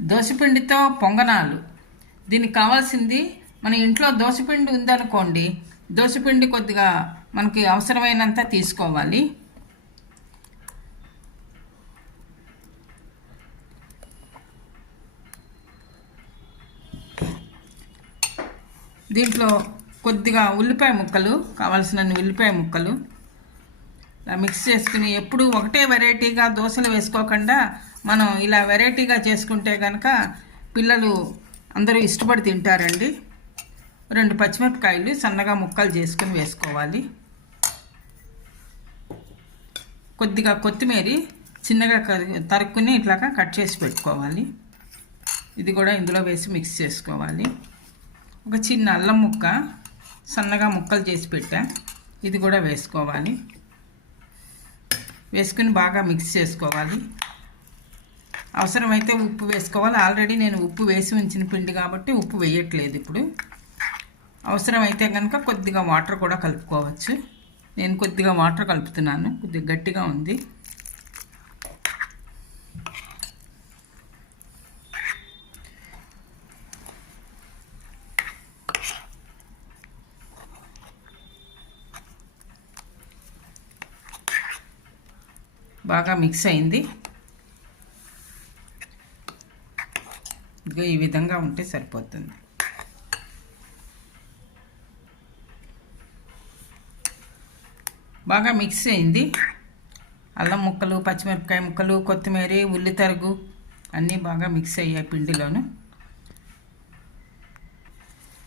దోశపిండితో పొంగనాలు. దీనికి కావాల్సింది మన ఇంట్లో దోశపిండి ఉందనుకోండి దోశపిండి కొద్దిగా మనకి అవసరమైనంత తీసుకోవాలి. దీంట్లో కొద్దిగా ఉల్లిపాయ ముక్కలు కావాల్సినన్ని ఉల్లిపాయ ముక్కలు. మిక్స్ చేసుకుని ఎప్పుడు ఒకటే వెరైటీగా దోశలు వేసుకోకుండా మనం ఇలా వెరైటీగా చేసుకుంటే కనుక పిల్లలు అందరూ ఇష్టపడి తింటారండి. రెండు పచ్చిమిరపకాయలు సన్నగా ముక్కలు చేసుకుని వేసుకోవాలి. కొద్దిగా కొత్తిమీర చిన్నగా తరుక్కుని ఇట్లాగా కట్ చేసి పెట్టుకోవాలి. ఇది కూడా ఇందులో వేసి మిక్స్ చేసుకోవాలి. ఒక చిన్న అల్లం ముక్క సన్నగా ముక్కలు చేసి పెట్టా. ఇది కూడా వేసుకోవాలి. వేసుకుని బాగా మిక్స్ చేసుకోవాలి. అవసరమైతే ఉప్పు వేసుకోవాలి. ఆల్రెడీ నేను ఉప్పు వేసి ఉంచిన పిండి కాబట్టి ఉప్పు వేయట్లేదు ఇప్పుడు. అవసరమైతే కనుక కొద్దిగా వాటర్ కూడా కలుపుకోవచ్చు. నేను కొద్దిగా వాటర్ కలుపుతున్నాను. కొద్దిగా గట్టిగా ఉంది. బాగా మిక్స్ అయింది. ఇదిగో ఈ విధంగా ఉంటే సరిపోతుంది. బాగా మిక్స్ అయింది. అల్లం ముక్కలు పచ్చిమిరపకాయ ముక్కలు కొత్తిమీర ఉల్లి తరుగు అన్నీ బాగా మిక్స్ అయ్యాయి పిండిలోను.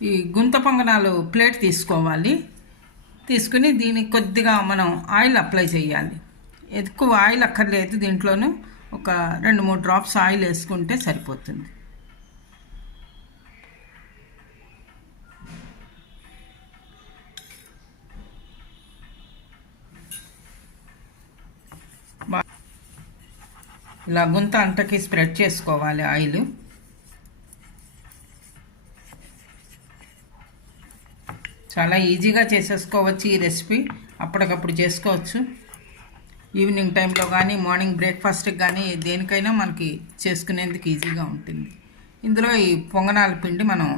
ఈ గుంత పొంగనాలు ప్లేట్ తీసుకోవాలి. తీసుకుని దీనికి కొద్దిగా మనం ఆయిల్ అప్లై చేయాలి. ఎక్కువ ఆయిల్ అక్కర్లేదు దీంట్లోనూ. ఒక రెండు మూడు డ్రాప్స్ ఆయిల్ వేసుకుంటే సరిపోతుంది. ఇలా గుంత అంటకి స్ప్రెడ్ చేసుకోవాలి ఆయిల్. చాలా ఈజీగా చేసేసుకోవచ్చు ఈ రెసిపీ. అప్పటికప్పుడు చేసుకోవచ్చు. ఈవినింగ్ టైంలో కానీ మార్నింగ్ బ్రేక్ఫాస్ట్కి కానీ దేనికైనా మనకి చేసుకునేందుకు ఈజీగా ఉంటుంది. ఇందులో ఈ పొంగనాల పిండి మనం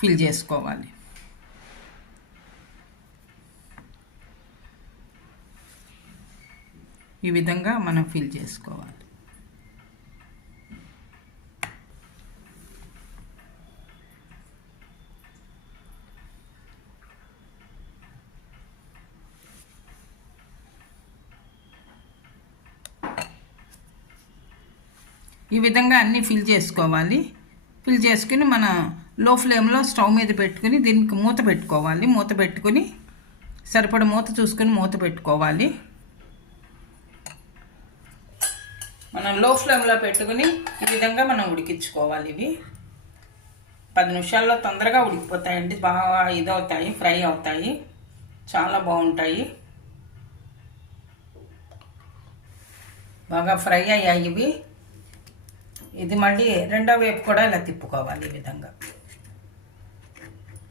ఫిల్ చేసుకోవాలి. ఈ విధంగా మనం ఫిల్ చేసుకోవాలి. ఈ విధంగా అన్నీ ఫిల్ చేసుకోవాలి. ఫిల్ చేసుకుని మన లో ఫ్లేమ్లో స్టవ్ మీద పెట్టుకుని దీనికి మూత పెట్టుకోవాలి. మూత పెట్టుకుని సరిపడ మూత చూసుకుని మూత పెట్టుకోవాలి. మనం లో ఫ్లేమ్లో పెట్టుకుని ఈ విధంగా మనం ఉడికించుకోవాలి ఇవి. పది నిమిషాల్లో తొందరగా ఉడికిపోతాయండి. బాగా ఇదవుతాయి ఫ్రై అవుతాయి. చాలా బాగుంటాయి. బాగా ఫ్రై అయ్యాయి ఇవి. ఇది మళ్ళీ రెండో వైపు కూడా ఇలా తిప్పుకోవాలి ఈ విధంగా.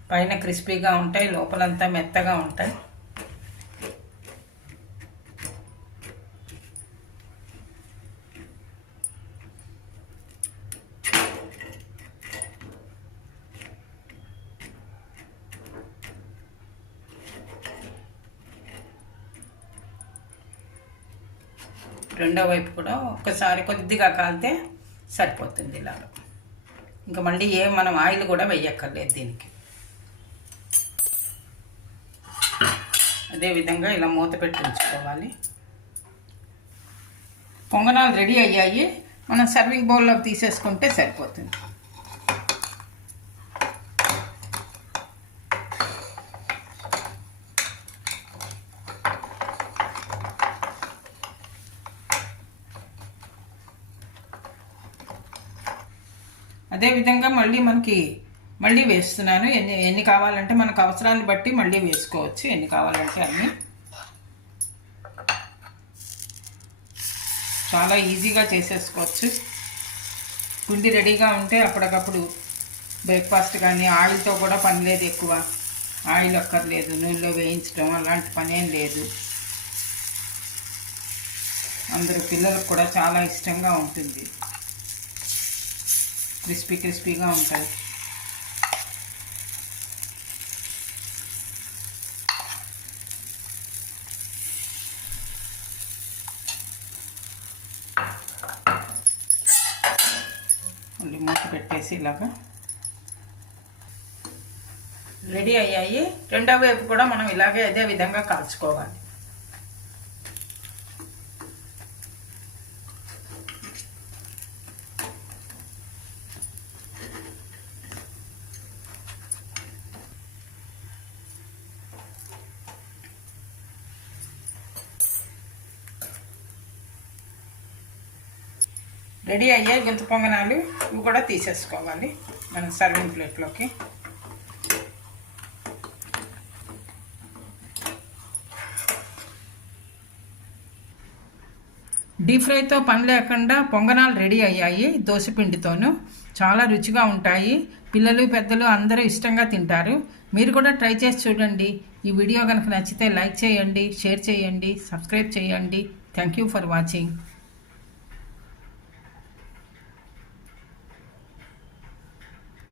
పైన క్రిస్పీగా ఉంటాయి లోపలంతా మెత్తగా ఉంటాయి. రెండో వైపు కూడా ఒక్కసారి కొద్దిగా కాలితే సరిపోతుంది ఇలా. ఇంకా మళ్ళీ ఏ మనం ఆయిల్ కూడా వేయక్కర్లేదు దీనికి. అదేవిధంగా ఇలా మూత పెట్టి ఉంచుకోవాలి. పొంగనాలు రెడీ అయ్యాయి. మనం సర్వింగ్ బౌల్లో తీసేసుకుంటే సరిపోతుంది. అదేవిధంగా మళ్ళీ మనకి మళ్ళీ వేస్తున్నాను. ఎన్ని ఎన్ని కావాలంటే మనకు అవసరాన్ని బట్టి మళ్ళీ వేసుకోవచ్చు. ఎన్ని కావాలంటే అన్నీ. చాలా ఈజీగా చేసేసుకోవచ్చు. పిండి రెడీగా ఉంటే అప్పటికప్పుడు బ్రేక్ఫాస్ట్ కానీ ఆయిల్తో కూడా పని లేదు ఎక్కువ. ఆయిల్ అక్కర్లేదు. నూనెలో వేయించడం అలాంటి పని ఏం లేదు. అందరు పిల్లలకు కూడా చాలా ఇష్టంగా ఉంటుంది. క్రిస్పీ క్రిస్పీగా ఉంటాయి మళ్ళీ మూత పెట్టేసి ఇలాగా రెడీ అయ్యాయి రెండో వైపు కూడా మనం ఇలాగే అదే విధంగా కాల్చుకోవాలి రెడీ అయ్యాయి గుంత పొంగనాలు ఇవి కూడా తీసేసుకోవాలి మన సర్వింగ్ ప్లేట్లోకి డీప్ ఫ్రైతో పని లేకుండా పొంగనాలు రెడీ అయ్యాయి దోశపిండితోనూ చాలా రుచిగా ఉంటాయి. పిల్లలు పెద్దలు అందరూ ఇష్టంగా తింటారు. మీరు కూడా ట్రై చేసి చూడండి. ఈ వీడియో కనుక నచ్చితే లైక్ చేయండి షేర్ చేయండి సబ్స్క్రైబ్ చేయండి. Thank you for watching